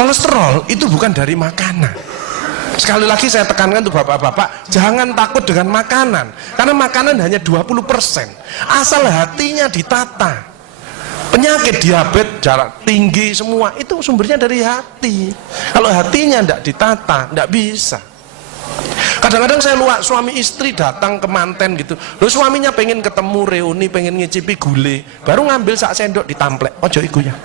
Kolesterol itu bukan dari makanan. Sekali lagi saya tekankan tuh bapak-bapak, jangan takut dengan makanan, karena makanan hanya 20%. Asal hatinya ditata. Penyakit diabetes, darah tinggi semua itu sumbernya dari hati. Kalau hatinya tidak ditata, tidak bisa. Kadang-kadang saya lihat suami istri datang ke manten gitu, loh suaminya pengen ketemu reuni, pengen ngicipi gulai, baru ngambil sak sendok ditamplek, ojo iku ya.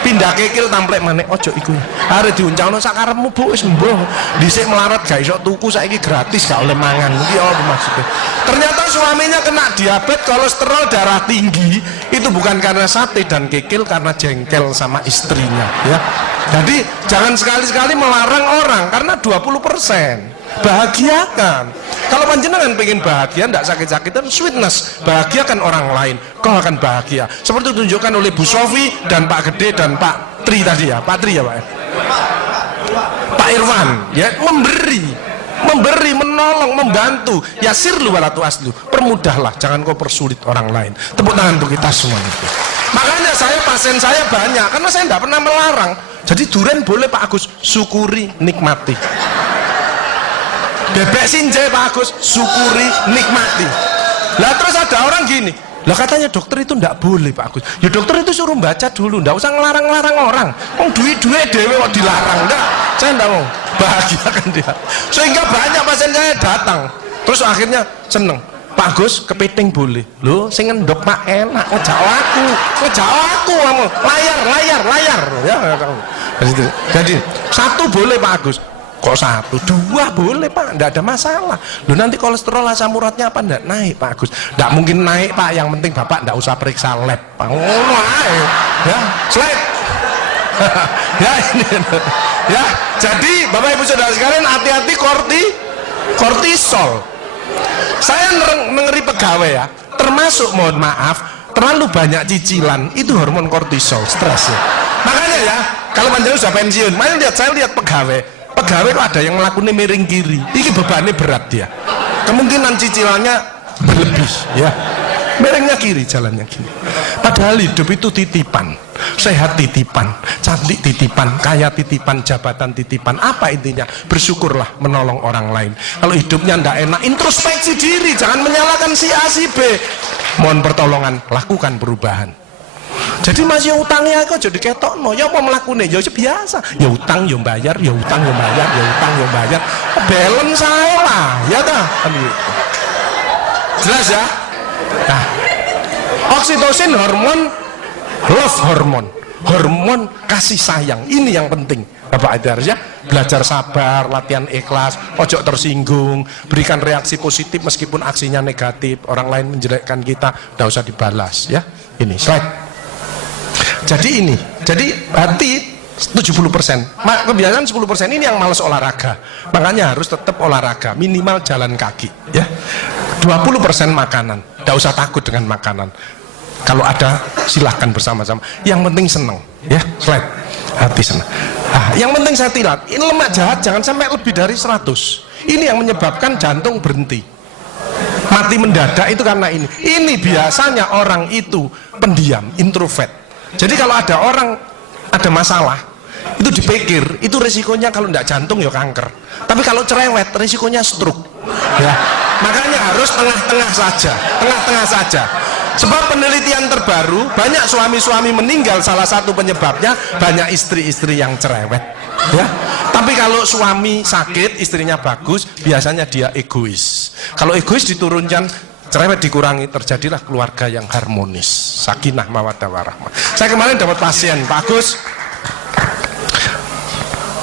Pindah kekil tamplek maneh, ojo iku ya. Are diuncangno sak karepmu Bu, wis mbuh. Dhisik melarat gak iso tuku, saiki gratis gak oleh mangan. Iki apa maksudnya? Ternyata suaminya kena diabetes, kolesterol, darah tinggi, itu bukan karena sate dan kekil, karena jengkel sama istrinya ya. Jadi jangan sekali-sekali melarang orang karena 20%. Bahagiakan. Kalau panjenengan pengen bahagia, tidak sakit-sakitan, sweetness, bahagiakan orang lain, kau akan bahagia. Seperti ditunjukkan oleh Bu Sofi dan Pak Gede dan Pak Tri tadi ya, Pak Tri ya Pak ya? Pak Irwan ya, memberi, menolong, membantu. Yasir lu walatu aslu, permudahlah, jangan kau persulit orang lain. Tepuk tangan untuk kita semua itu. Makanya pasien saya banyak, karena saya tidak pernah melarang. Jadi durian boleh Pak Agus, syukuri, nikmati. Bebek sinjai Pak Agus, syukuri, nikmati. Lah terus ada orang gini, lah katanya dokter itu ndak boleh Pak Agus. Ya dokter itu suruh baca dulu, ndak usah ngelarang-larang orang. Duit-duit dewe kok dilarang, enggak. Saya ndak mau, bahagiakan dia. Sehingga banyak pasien saya datang, terus akhirnya seneng. Pak Agus, kepiting boleh. Loh, sing ngendok Pak enak, ngejak aku kamu. Layar. Ya, jadi satu boleh Pak Agus. Kok satu, dua boleh Pak, enggak ada masalah. Loh nanti kolesterol asam uratnya apa enggak naik Pak Agus? Enggak mungkin naik Pak, yang penting Bapak enggak usah periksa lab Pak. Ngono ae. Ya, slide. Ya ini. Ya, jadi Bapak Ibu Saudara sekalian hati-hati kortisol. Saya ngeri pegawai ya, termasuk mohon maaf, terlalu banyak cicilan, itu hormon kortisol, stres ya. Makanya ya, kalau panjenengan sudah pensiun, saya lihat pegawai kok ada yang melakukan miring kiri, ini bebannya berat dia, kemungkinan cicilannya berlebih ya, miringnya kiri, jalannya kiri. Padahal hidup itu titipan, sehat titipan, cantik titipan, kaya titipan, jabatan titipan. Apa intinya? Bersyukurlah, menolong orang lain. Kalau hidupnya ndak enak, introspeksi diri, jangan menyalahkan si A si B, mohon pertolongan, lakukan perubahan. Jadi masih utangnya kok jadi ketok no, ya apa melakukannya, ya biasa, ya utang ya bayar, ya utang ya bayar, ya utang ya bayar, balance saya lah, ya dah, jelas ya. Nah, oksitosin hormon love hormon kasih sayang, ini yang penting Bapak Adar ya. Belajar sabar, latihan ikhlas, ojo tersinggung, berikan reaksi positif meskipun aksinya negatif, orang lain menjelekkan kita, tidak usah dibalas ya. Ini slide. Jadi hati 70%, kebiasaan 10% ini yang malas olahraga, makanya harus tetap olahraga, minimal jalan kaki ya. 20% makanan, tidak usah takut dengan makanan, kalau ada silahkan bersama-sama, yang penting seneng ya. Slide. Hati senang. Yang penting saya tilat, ini lemak jahat jangan sampai lebih dari 100. Ini yang menyebabkan jantung berhenti, mati mendadak itu karena ini biasanya orang itu pendiam, introvert. Jadi kalau ada orang ada masalah itu dipikir, itu resikonya kalau tidak jantung ya kanker, tapi kalau cerewet resikonya stroke ya. Makanya harus tengah-tengah saja. Sebab penelitian terbaru, banyak suami-suami meninggal, salah satu penyebabnya banyak istri-istri yang cerewet ya. Tapi kalau suami sakit, istrinya bagus, biasanya dia egois. Kalau egois diturunkan, cerewet dikurangi, terjadilah keluarga yang harmonis, sakinah mawaddah warahmah. Saya kemarin dapat pasien, Pak Agus,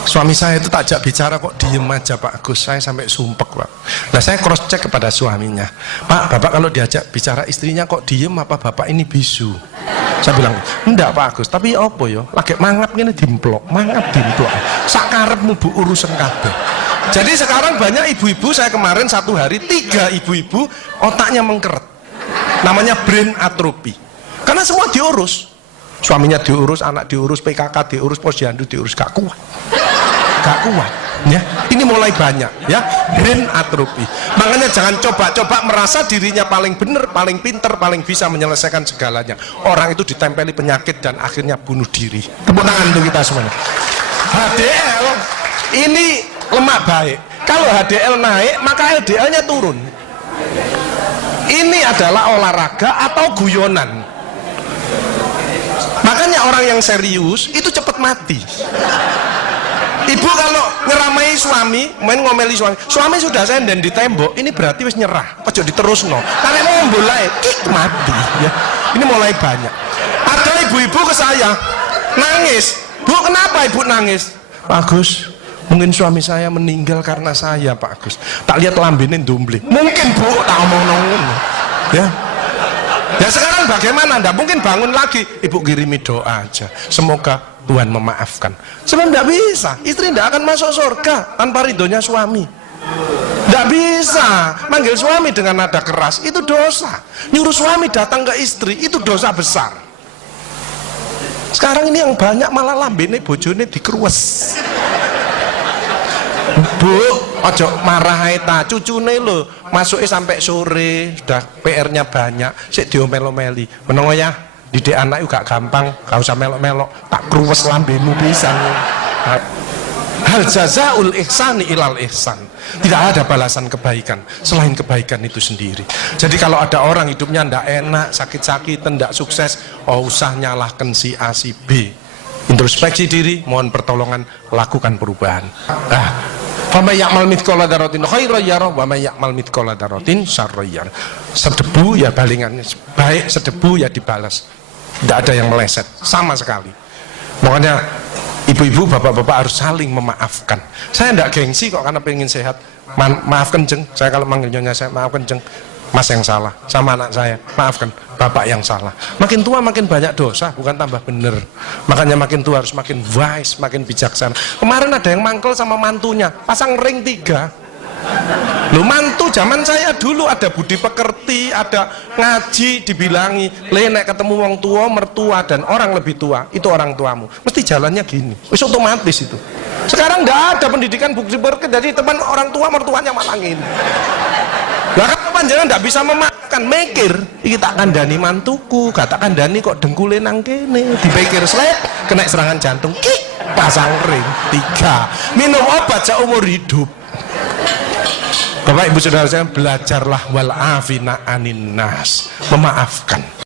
suami saya itu tak ajak bicara kok diem aja Pak Agus, saya sampai sumpek Pak. Nah saya cross check kepada suaminya, Pak, Bapak kalau diajak bicara istrinya kok diem, apa Bapak ini bisu? Saya bilang, enggak Pak Agus, tapi apa yo, lagi mangap gini dimplok, sakarepmu bu urusan kabeh. Jadi sekarang banyak ibu-ibu, saya kemarin satu hari 3 ibu-ibu otaknya mengkeret, namanya brain atrophy, karena semua diurus, suaminya diurus, anak diurus, PKK diurus, posyandu diurus, gak kuat ya. Ini mulai banyak ya, brain atrophy. Makanya jangan coba-coba merasa dirinya paling benar, paling pinter, paling bisa menyelesaikan segalanya. Orang itu ditempeli penyakit dan akhirnya bunuh diri. Tepuk tangan untuk kita semuanya. HDL ini lemak baik. Kalau HDL naik maka LDL-nya turun. Ini adalah olahraga atau guyonan. Makanya orang yang serius itu cepat mati. Ibu kalau ngeramai suami, main ngomeli suami sudah senden di tembok, ini berarti wis nyerah, ojo diterusno. Karena mau mulai mati ya. Ini mulai banyak. Ada ibu-ibu ke saya nangis, Bu, kenapa ibu nangis? Pak Agus, mungkin suami saya meninggal karena saya, Pak Agus. Tak lihat lambene ndumbling. Mungkin, Bu, tak omong-omong. Ya. Ya sekarang bagaimana? Nggak mungkin bangun lagi. Ibu kirimi doa aja. Semoga Tuhan memaafkan. Sebab tidak bisa. Istri tidak akan masuk surga tanpa ridhonya suami. Tidak bisa. Manggil suami dengan nada keras itu dosa. Nyuruh suami datang ke istri itu dosa besar. Sekarang ini yang banyak malah lambene bojone dikeruwes. Bu, ojo marah ta, cucune lho masuknya sampai sore, sudah PR-nya banyak, sik diomel-omeli. Menengo ya, didik anak juga gampang, gak usah melok-melok, tak kruwes lambemu pisan. Hal jazaul ihsani ilal ihsan. Tidak ada balasan kebaikan selain kebaikan itu sendiri. Jadi kalau ada orang hidupnya ndak enak, sakit-sakitan, ndak sukses, oh usah nyalahkan si A si B. Introspeksi diri, mohon pertolongan, lakukan perubahan. Fama ya'mal mithqala dzarratin khairan yarah wa may ya'mal mithqala dzarratin syarran yarah. Sedebu ya balingannya baik, sedebu ya dibalas. Tidak ada yang meleset sama sekali. Makanya ibu-ibu, bapak-bapak harus saling memaafkan. Saya tidak gengsi kok karena pengen sehat. Maafkan jeng, saya kalau manggil nyonya saya maafkan jeng. Mas yang salah, sama anak saya, maafkan, bapak yang salah. Makin tua makin banyak dosa, bukan tambah bener. Makanya makin tua harus makin wise, makin bijaksana. Kemarin ada yang mangkel sama mantunya, pasang ring 3. Loh, mantu zaman saya dulu ada budi pekerti, ada ngaji, dibilangi, nek ketemu wong tua, mertua dan orang lebih tua, itu orang tuamu. Mesti jalannya gini, wis otomatis itu. Sekarang nggak ada pendidikan budi pekerti, jadi teman orang tua mertuanya malah gini. Lah kan panjenengan ndak bisa memakan, mikir iki tak kandhani mantuku, gak tak kandhani kok dengkule nang kene, dipikir slep kena serangan jantung, pasang ring 3, minum obat seumur hidup. Bapak Ibu Saudara saya, belajarlah wal afina anin nas, memaafkan.